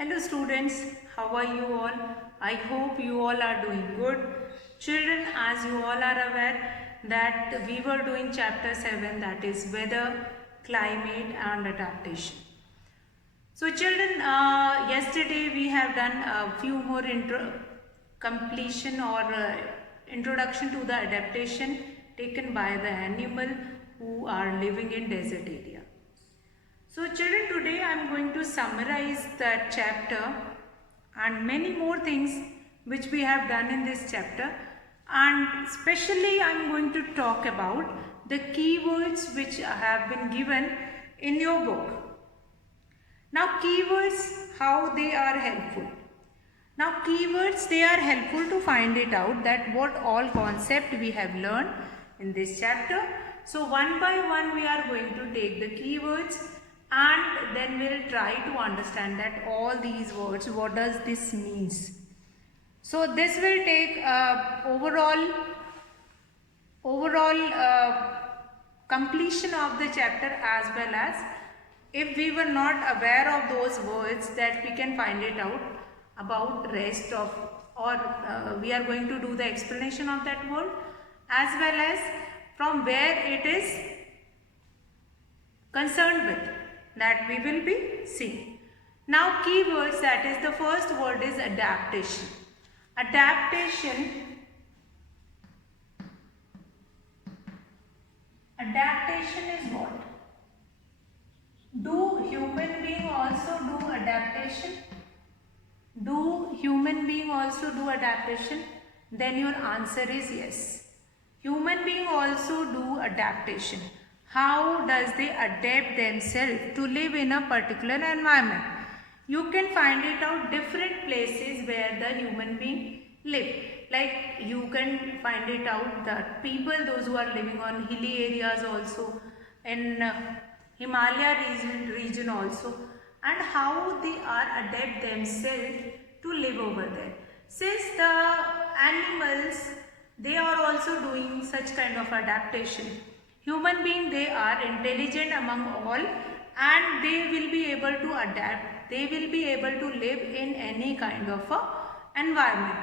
Hello students, how are you all? I hope you all are doing good. Children, as you all are aware that we were doing chapter 7, that is weather, climate and adaptation. So children, yesterday we have done a few more completion or introduction to the adaptation taken by the animal who are living in desert area. So children, today I am going to summarize that chapter and many more things which we have done in this chapter, and especially I am going to talk about the keywords which have been given in your book. Now keywords, how they are helpful. Now keywords, they are helpful to find it out that what all concept we have learned in this chapter. So one by one we are going to take the keywords and then we'll try to understand that all these words, what does this means. So this will take overall completion of the chapter, as well as if we were not aware of those words, that we can find it out about rest of, or we are going to do the explanation of that word, as well as from where it is concerned with, that we will be seeing. Now keywords, that is the first word is adaptation. Adaptation is what? Do human being also do adaptation? Do human being also do adaptation? Then your answer is yes. Human being also do adaptation. How does they adapt themselves to live in a particular environment? You can find it out different places where the human being live. Like you can find it out that people, those who are living on hilly areas also, in Himalaya region also, and how they are adapt themselves to live over there. Since the animals, they are also doing such kind of adaptation. Human being, they are intelligent among all and they will be able to adapt. They will be able to live in any kind of a environment.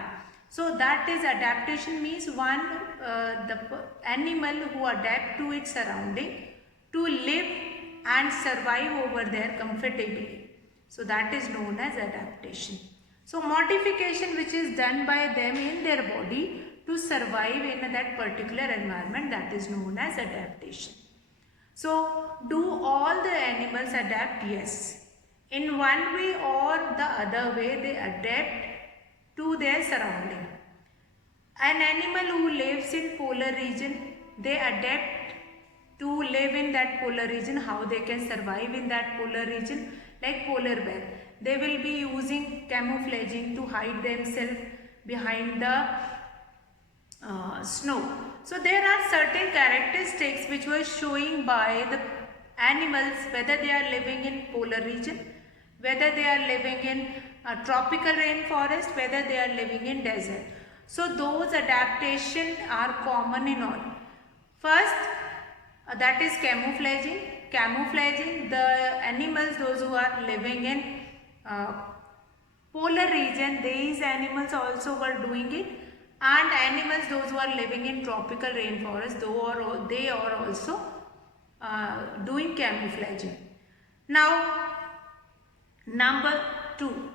So that is adaptation, means the animal who adapt to its surrounding to live and survive over there comfortably. So that is known as adaptation. So modification which is done by them in their body to survive in that particular environment, that is known as adaptation. So do all the animals adapt? Yes. In one way or the other way they adapt to their surrounding. An animal who lives in polar region, they adapt to live in that polar region. How they can survive in that polar region? Like polar bear, they will be using camouflaging to hide themselves behind the snow. So there are certain characteristics which were showing by the animals, whether they are living in polar region, whether they are living in tropical rainforest, whether they are living in desert. So those adaptations are common in all. First, that is camouflaging. Camouflaging, the animals, those who are living in polar region, these animals also were doing it, and animals those who are living in tropical rainforest, they are also doing camouflaging. Now number 2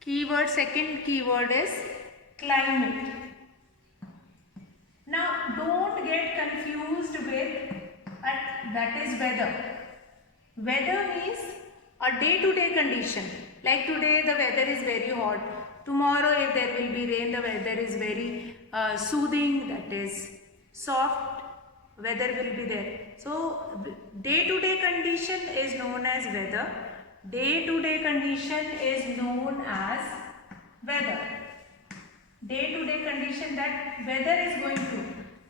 keyword, second keyword is climate. Now don't get confused with that is weather. Weather means a day-to-day condition. Like today the weather is very hot. Tomorrow if there will be rain, the weather is very soothing, that is soft weather will be there. So day-to-day condition is known as weather. Day-to-day condition is known as weather. Day-to-day condition, that weather is going to.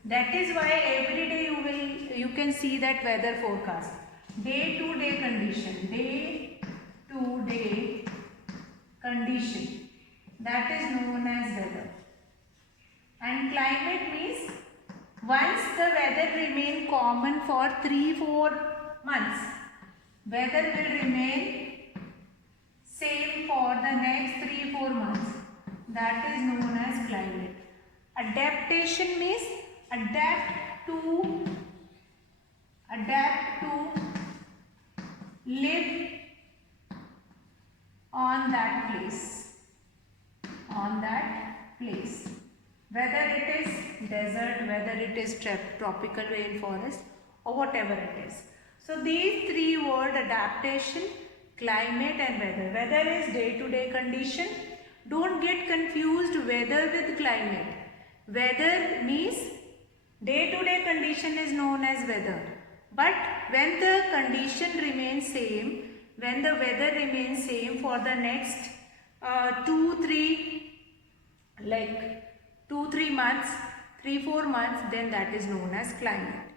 That is why every day you can see that weather forecast. Day-to-day condition. Day-to-day condition, that is known as weather. And climate means once the weather remain common for 3-4 months, weather will remain same for the next 3-4 months. That is known as climate. Adaptation means adapt to live on that place. Whether it is desert, whether it is tropical rainforest, or whatever it is. So these three words, adaptation, climate and weather. Weather is day-to-day condition. Don't get confused weather with climate. Weather means day-to-day condition is known as weather. But when the condition remains same, when the weather remains same for the next 2-3 months, 3-4 months, then that is known as climate.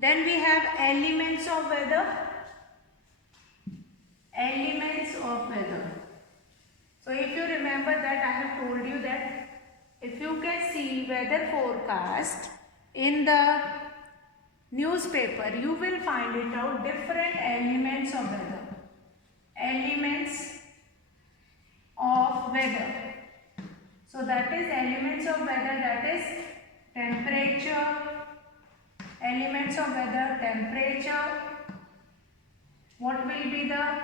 Then we have elements of weather. Elements of weather. So if you remember that I have told you that if you can see weather forecast in the newspaper, you will find it out different elements of weather. Elements of weather. So that is elements of weather, that is temperature, elements of weather, temperature, what will be the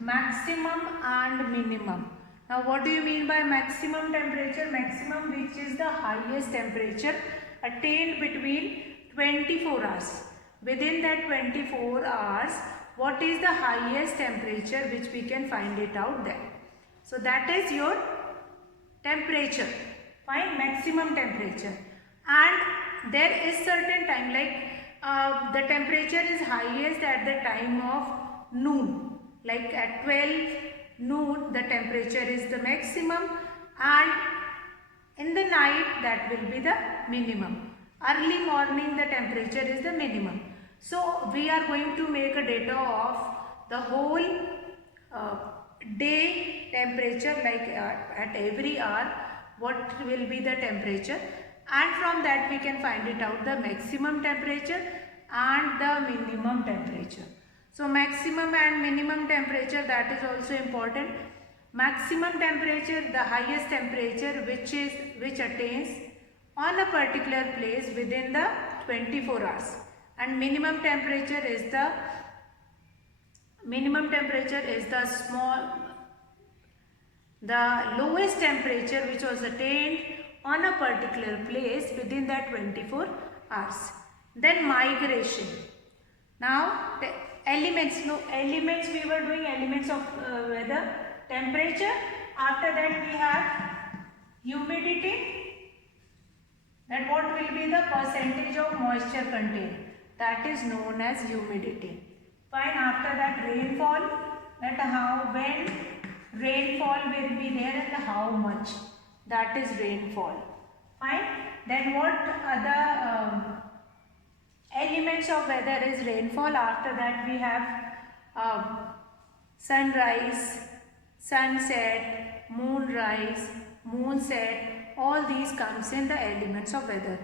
maximum and minimum. Now what do you mean by maximum temperature? Maximum, which is the highest temperature attained between 24 hours. Within that 24 hours, what is the highest temperature which we can find it out there. So that is your temperature. Find maximum temperature. And there is certain time, like the temperature is highest at the time of noon. Like at 12 noon, the temperature is the maximum, and in the night that will be the minimum. Early morning the temperature is the minimum. So we are going to make a data of the whole day temperature, like at every hour what will be the temperature, and from that we can find it out the maximum temperature and the minimum temperature. So maximum and minimum temperature, that is also important. Maximum temperature, the highest temperature which attains on a particular place within the 24 hours, and minimum temperature is the lowest temperature which was attained on a particular place within that 24 hours. Then migration. Now the elements we were doing elements of weather, temperature. After that we have humidity. That what will be the percentage of moisture contained, that is known as humidity. Fine. After that rainfall, that when rainfall will be there and how much, that is rainfall. Fine. Then what other elements of weather is rainfall. After that we have sunrise, sunset, moonrise, moonset. All these comes in the elements of weather.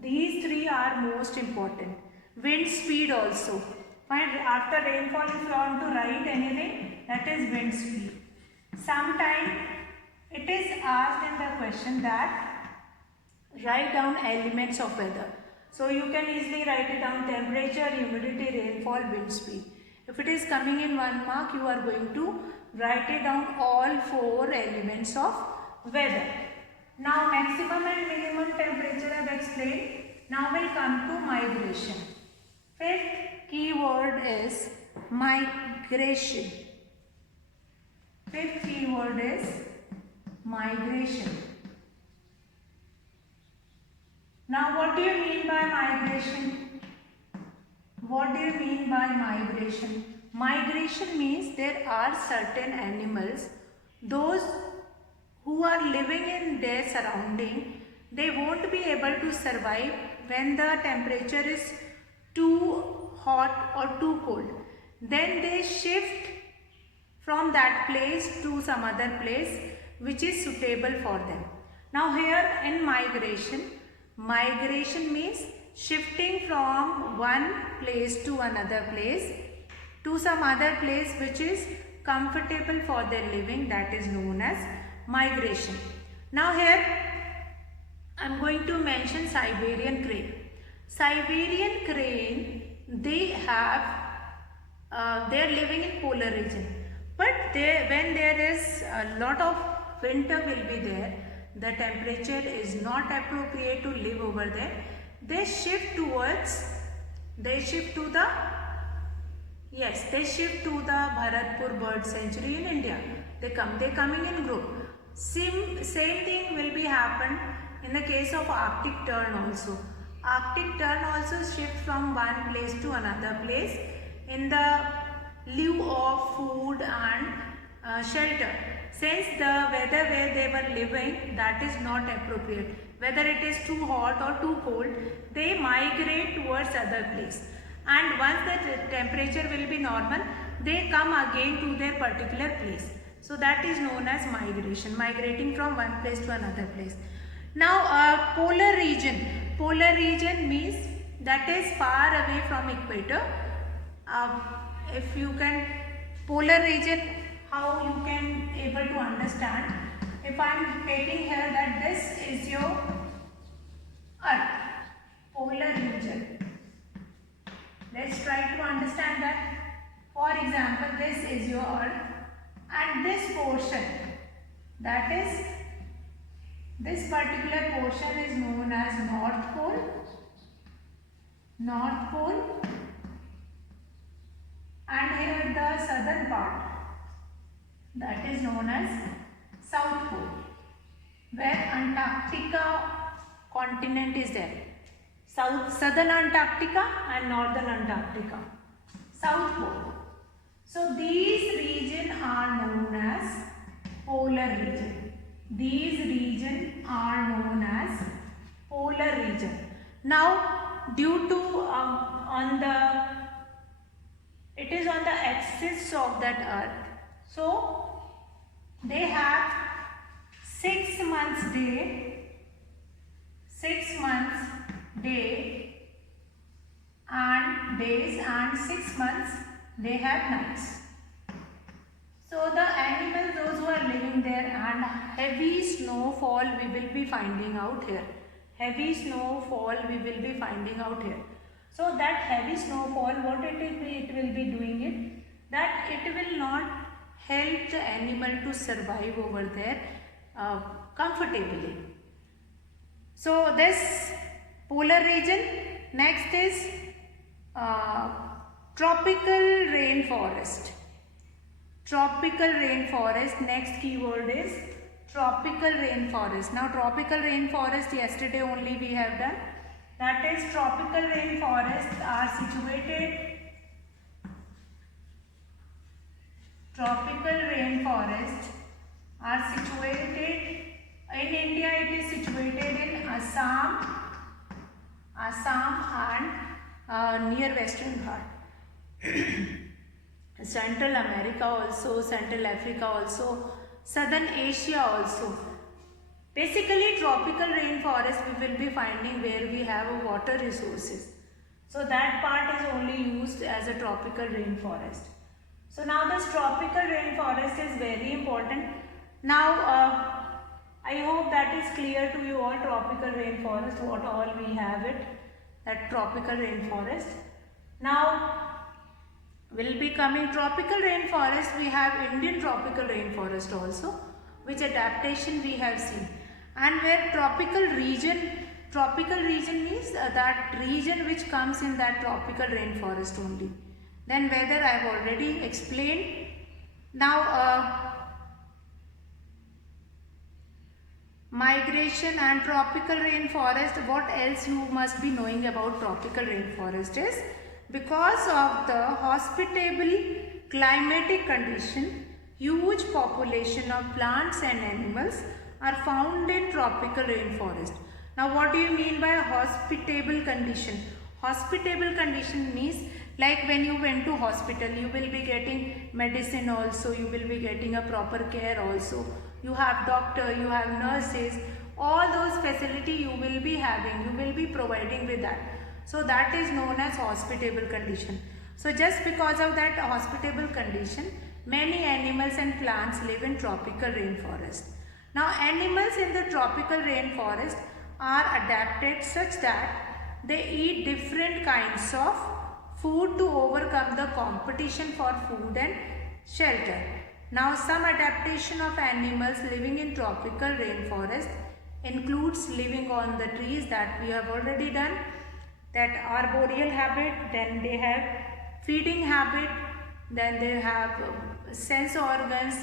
These three are most important. Wind speed also. Fine. After rainfall, if you want to write anything, that is wind speed. Sometimes it is asked in the question that write down elements of weather. So you can easily write it down: temperature, humidity, rainfall, wind speed. If it is coming in 1 mark, you are going to write it down all 4 elements of weather. Now maximum and minimum temperature I have explained. Now we'll come to migration. Fifth keyword is migration. Fifth keyword is migration. Now what do you mean by migration? What do you mean by migration? Migration means there are certain animals, those who are living in their surrounding, they won't be able to survive when the temperature is too hot or too cold. Then they shift from that place to some other place which is suitable for them. Now here in migration means shifting from one place to another place. to some other place which is comfortable for their living, that is known as migration. Now here I am going to mention Siberian crane. Siberian crane, they are living in polar region, but when there is a lot of winter will be there, the temperature is not appropriate to live over there. They shift to the Bharatpur bird sanctuary in India. They coming in group. Same thing will be happen in the case of Arctic tern also. Arctic tern also shift from one place to another place in the lieu of food and shelter. Since the weather where they were living, that is not appropriate, whether it is too hot or too cold, they migrate towards other place. And once the temperature will be normal, they come again to their particular place. So that is known as migration, migrating from one place to another place. Now polar region means that is far away from equator. If you can, polar region, how you can able to understand, if I am taking here that this is your earth, polar region. Let's try to understand that. For example, this is your earth and this portion, that is, this particular portion is known as North Pole, and here the southern part, that is known as South Pole, where Antarctica continent is there. Southern Antarctica and Northern Antarctica, South Pole. So these regions are known as polar region. These regions are known as polar region. Now due to it is on the axis of that earth, so they have 6 months day and days, and 6 months they have nights. So the animals, those who are living there, and heavy snowfall we will be finding out here. Heavy snowfall we will be finding out here. So that heavy snowfall, what it will be doing it, that it will not help the animal to survive over there comfortably. So this polar region. Next is tropical rainforest. Tropical rainforest, next keyword is tropical rainforest. Now tropical rainforest, yesterday only we have done. That is, tropical rainforests are situated in India. It is situated in Assam and near Western Ghat. Central America also, Central Africa also, Southern Asia also. Basically tropical rainforest we will be finding where we have water resources. So that part is only used as a tropical rainforest. So now this tropical rainforest is very important. Now I hope that is clear to you all, tropical rainforest, what all we have it, that tropical rainforest. Now will be coming tropical rainforest, we have Indian tropical rainforest also, which adaptation we have seen. And where tropical region means that region which comes in that tropical rainforest only. Then weather I have already explained. Now migration and tropical rainforest, what else you must be knowing about tropical rainforest is, because of the hospitable climatic condition, huge population of plants and animals are found in tropical rainforest. Now what do you mean by hospitable condition? Hospitable condition means like when you went to hospital, you will be getting medicine also, you will be getting a proper care also. You have doctor, you have nurses, all those facility you will be having, you will be providing with that. So that is known as hospitable condition. So just because of that hospitable condition, many animals and plants live in tropical rainforest. Now animals in the tropical rainforest are adapted such that they eat different kinds of food to overcome the competition for food and shelter. Now some adaptation of animals living in tropical rainforest includes living on the trees, that we have already done, that arboreal habit, then they have feeding habit, then they have sense organs,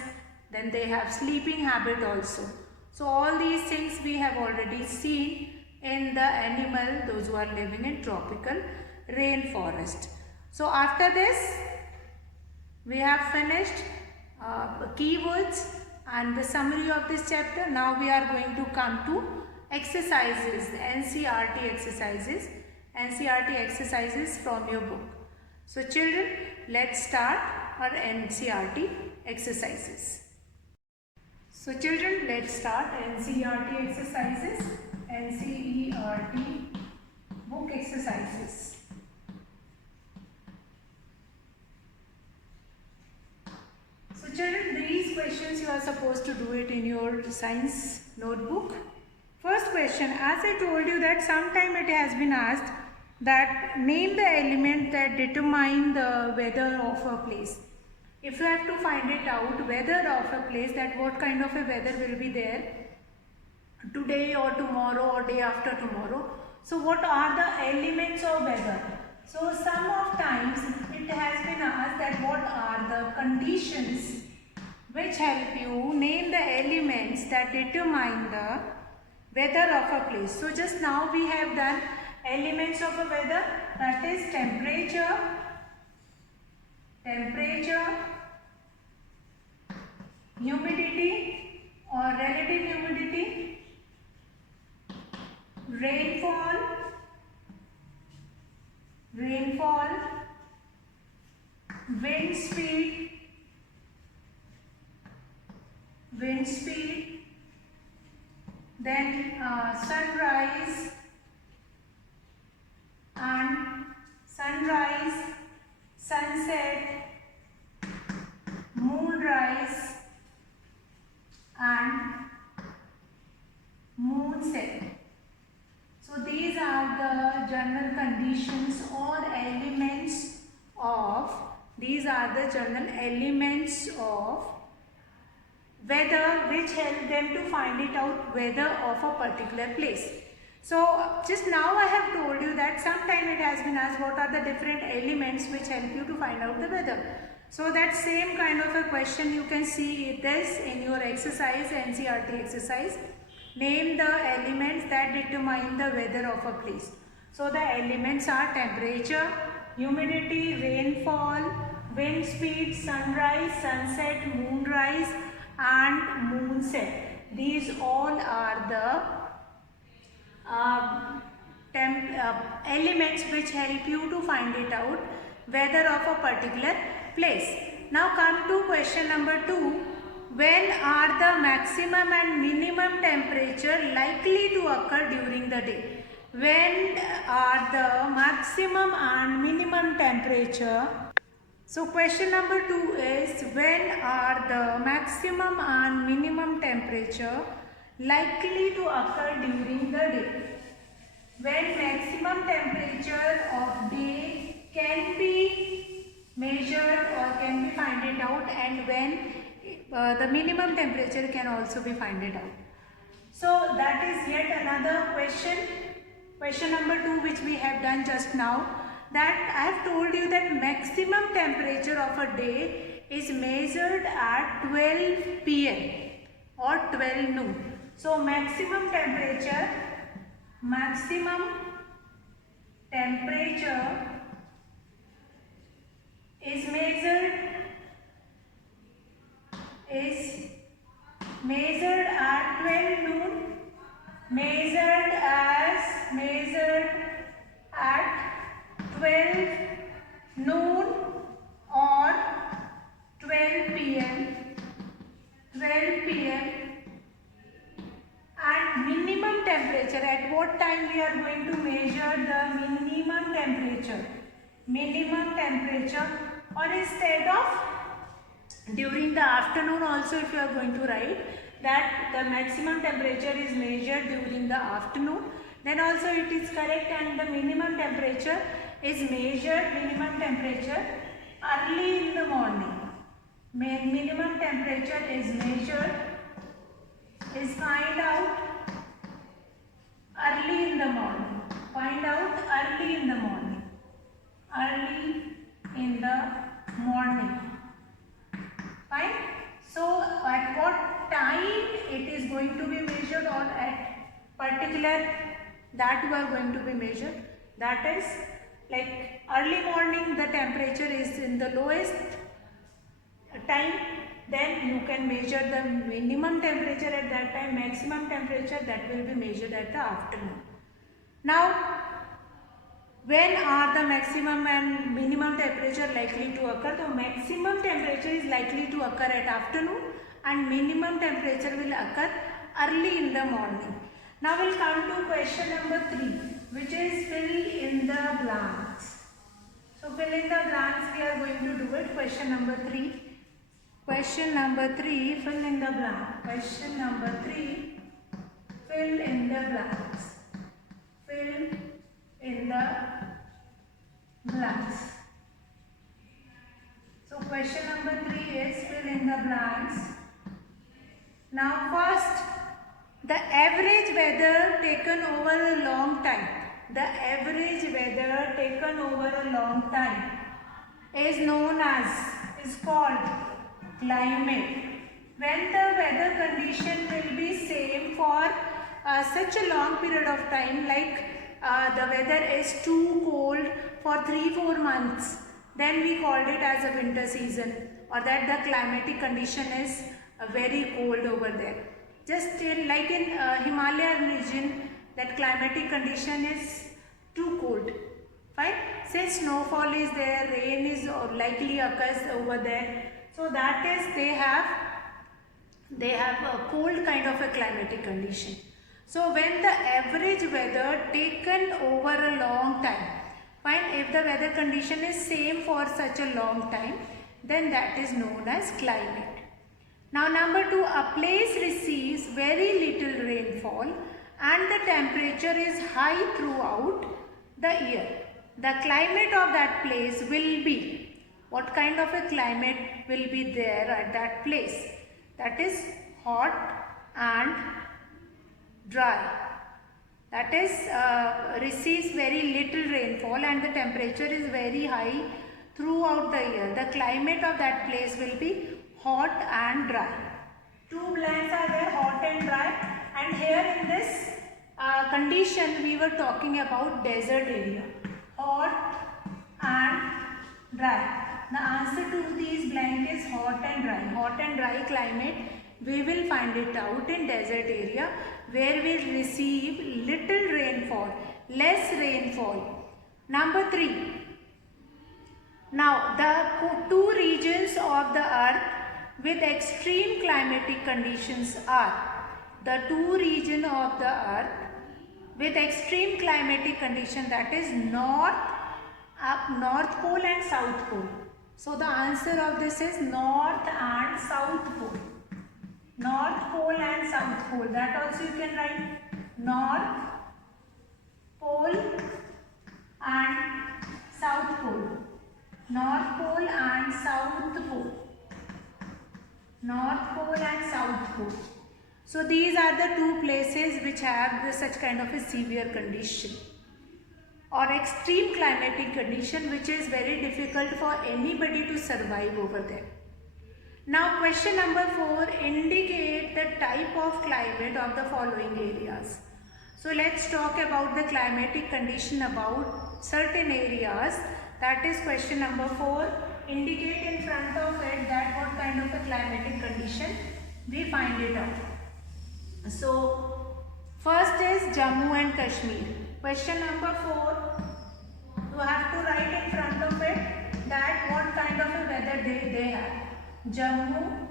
then they have sleeping habit also. So all these things we have already seen in the animal, those who are living in tropical rainforest. So after this we have finished keywords and the summary of this chapter. Now we are going to come to exercises, NCERT exercises from your book. So children, let's start our NCERT exercises. So children, let's start NCERT exercises, NCERT book exercises. So children, these questions you are supposed to do it in your science notebook. First question, as I told you that sometime it has been asked that name the element that determine the weather of a place. If you have to find it out, weather of a place, that what kind of a weather will be there today or tomorrow or day after tomorrow. So what are the elements of weather? So some of times it has been asked that what are the conditions which help you name the elements that determine the weather of a place. So just now we have done elements of a weather, that is temperature, humidity or relative humidity, rainfall, wind speed, then sunrise, sunset, moonrise and moonset. So these are the general conditions or elements of, weather which help them to find it out weather of a particular place. So just now I have told you that sometime it has been asked what are the different elements which help you to find out the weather. So that same kind of a question you can see this in your exercise, NCERT exercise. Name the elements that determine the weather of a place. So the elements are temperature, humidity, rainfall, wind speed, sunrise, sunset, moonrise and moonset. These all are the elements which help you to find it out weather of a particular place. Now come to question number 2. When are the maximum and minimum temperature likely to occur during the day? When are the maximum and minimum temperature? So question number 2 is, when are the maximum and minimum temperature likely to occur during the day? When maximum temperature of day can be measured or can be find it out, and when the minimum temperature can also be find it out. So that is yet another question number 2 which we have done just now, that I have told you that maximum temperature of a day is measured at 12 p.m. or 12 noon. So maximum temperature is measured at 12 noon, measured at 12 noon or 12 p.m. And minimum temperature, at what time we are going to measure the minimum temperature? minimum temperature, or instead of during the afternoon also, if you are going to write that the maximum temperature is measured during the afternoon, then also it is correct, and the minimum temperature is measured, minimum temperature early in the morning. Minimum temperature is measured, is find out early in the morning. Find out early in the morning. Early in the morning. Fine. So at what time it is going to be measured, or at particular that you are going to be measured? That is like early morning the temperature is in the lowest time, then you can measure the minimum temperature at that time, maximum temperature that will be measured at the afternoon. Now, when are the maximum and minimum temperature likely to occur? The maximum temperature is likely to occur at afternoon and minimum temperature will occur early in the morning. Now we'll come to question number 3, which is fill in the blanks. So fill in the blanks, we are going to do it. Question number 3. Question number 3, fill in the blank. Question number 3, fill in the blanks. Fill in the blanks. So question number 3 is fill in the blanks. Now first, the average weather taken over a long time. The average weather taken over a long time is known as, is called climate. When the weather condition will be same for such a long period of time, like the weather is too cold for 3-4 months, then we called it as a winter season, or that the climatic condition is very cold over there. Just like in Himalayan region, that climatic condition is too cold. Fine. Since snowfall is there, rain is likely occurs over there. So that is they have a cold kind of a climatic condition. So when the average weather taken over a long time, fine, if the weather condition is same for such a long time, then that is known as climate. Now number 2, a place receives very little rainfall and the temperature is high throughout the year. The climate of that place will be, what kind of a climate will be there at that place? That is hot and dry. That is receives very little rainfall and the temperature is very high throughout the year. The climate of that place will be hot and dry. 2 blanks are there, hot and dry, and here in this condition we were talking about desert area, hot and dry. The answer to these blank is hot and dry. Hot and dry climate we will find it out in desert area where we receive little rainfall, less rainfall. Number 3. Now the 2 regions of the earth with extreme climatic conditions are, the 2 regions of the earth with extreme climatic condition, that is North Pole and South Pole. So the answer of this is North and South Pole. North Pole and South Pole. That also you can write North Pole and South Pole. North Pole and South Pole. North Pole and South Pole. So these are the 2 places which have such kind of a severe condition or extreme climatic condition, which is very difficult for anybody to survive over there. Now question number 4, indicate the type of climate of the following areas. So let's talk about the climatic condition about certain areas. That is question number 4. Indicate in front of it that what kind of a climatic condition we find it out. So first is Jammu and Kashmir. Question number 4, you have to write in front of it that what kind of a weather they have. Jammu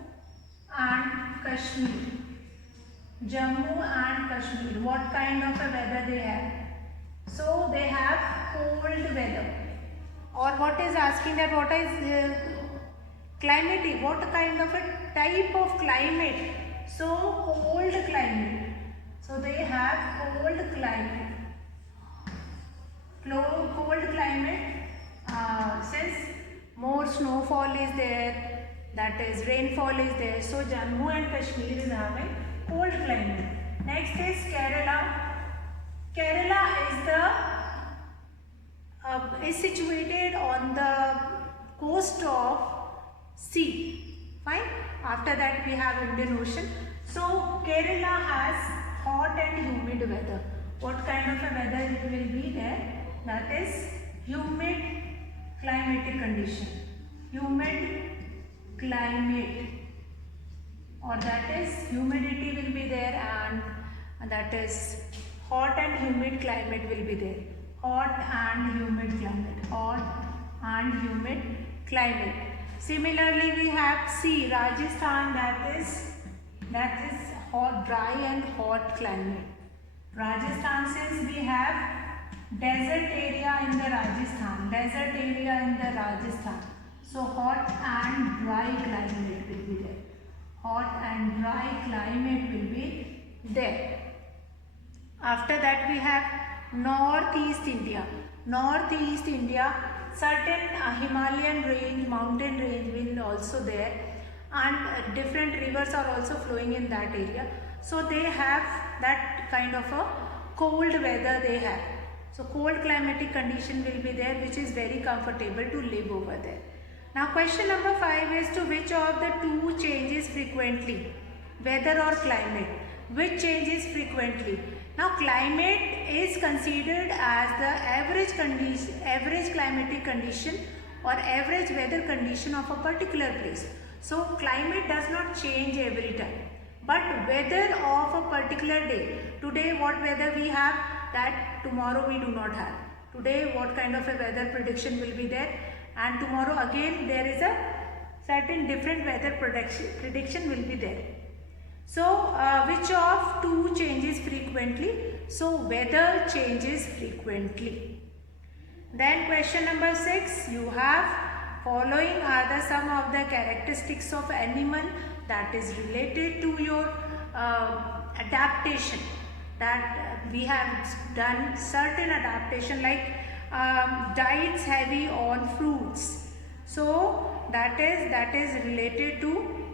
and Kashmir. Jammu and Kashmir. What kind of a weather they have? So they have cold weather. or what is asking that what is climatic, what kind of a type of climate? So cold climate. So they have cold climate. Cold climate, since more snowfall is there, that is rainfall is there. So Jammu and Kashmir is having cold climate. Next is Kerala. Kerala is situated on the coast of sea. Fine. After that we have Indian Ocean. So Kerala has hot and humid weather. What kind of a weather it will be there? That is humid climatic condition. Humid climate, or that is humidity will be there, and that is hot and humid climate will be there. Hot and humid climate. Hot and humid climate. Similarly, we have sea, Rajasthan, that is hot, dry and hot climate. Rajasthan, since we have desert area in the Rajasthan, so hot and dry climate will be there. Hot and dry climate will be there. After that we have Northeast India. Northeast India, certain Himalayan range, mountain range will also there, and different rivers are also flowing in that area. So they have that kind of a cold weather they have. So cold climatic condition will be there, which is very comfortable to live over there. Now question number 5 is, to which of the two changes frequently? Weather or climate? Which changes frequently? Now climate is considered as the average climatic condition or average weather condition of a particular place. So climate does not change every time, but weather of a particular day. Today what weather we have, that tomorrow we do not have. Today what kind of a weather prediction will be there, and tomorrow again there is a certain different weather prediction will be there. So which of two changes frequently? So weather changes frequently. Then question number 6, you have following are the some of the characteristics of animal that is related to your adaptation, that we have done certain adaptation, like diets heavy on fruits. So that is related to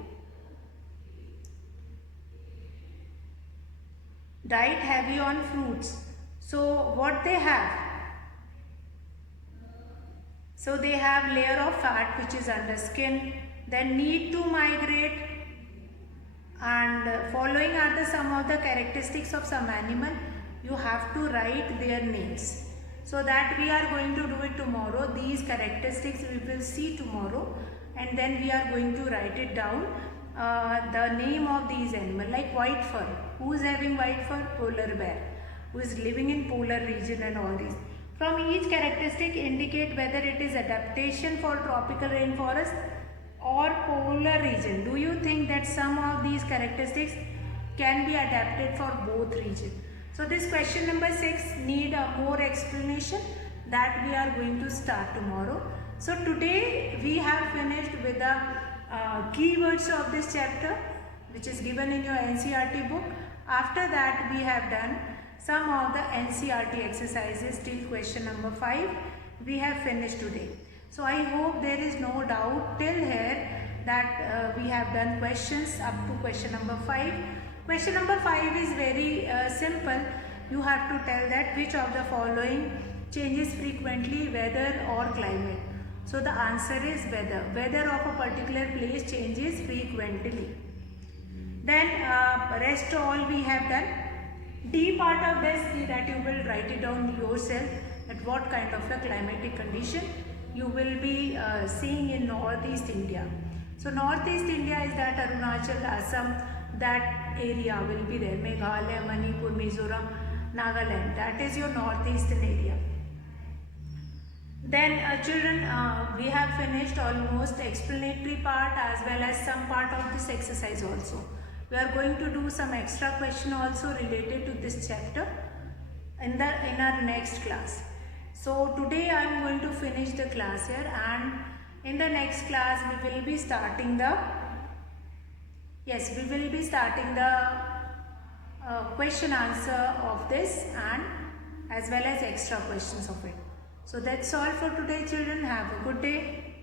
diet heavy on fruits. So what they have? So they have layer of fat which is under skin, then need to migrate, and following are the some of the characteristics of some animal. You have to write their names. So that we are going to do it tomorrow. These characteristics we will see tomorrow, and then we are going to write it down. The name of these animals, like white fur. Who is having white fur? Polar bear, who is living in polar region, and all these. From each characteristic indicate whether it is adaptation for tropical rainforest or polar region. Do you think that some of these characteristics can be adapted for both regions? So this question number 6 need a more explanation, that we are going to start tomorrow. So today we have finished with the keywords of this chapter, which is given in your NCERT book. After that we have done some of the NCERT exercises till question number 5 we have finished today. So I hope there is no doubt till here that we have done questions up to question number 5. Question number 5 is very simple. You have to tell that which of the following changes frequently, weather or climate. So the answer is weather. Weather of a particular place changes frequently. Then rest all we have done. D part of this is that you will write it down yourself, at what kind of a climatic condition you will be seeing in Northeast India. So Northeast India is that Arunachal, Assam, that area will be there. Meghalaya, Manipur, Mizoram, Nagaland, that is your northeastern area. Then children, we have finished almost explanatory part as well as some part of this exercise also. We are going to do some extra question also related to this chapter in our next class. So today I am going to finish the class here, and in the next class we will be starting the question answer of this, and as well as extra questions of it. So that's all for today, children. Have a good day.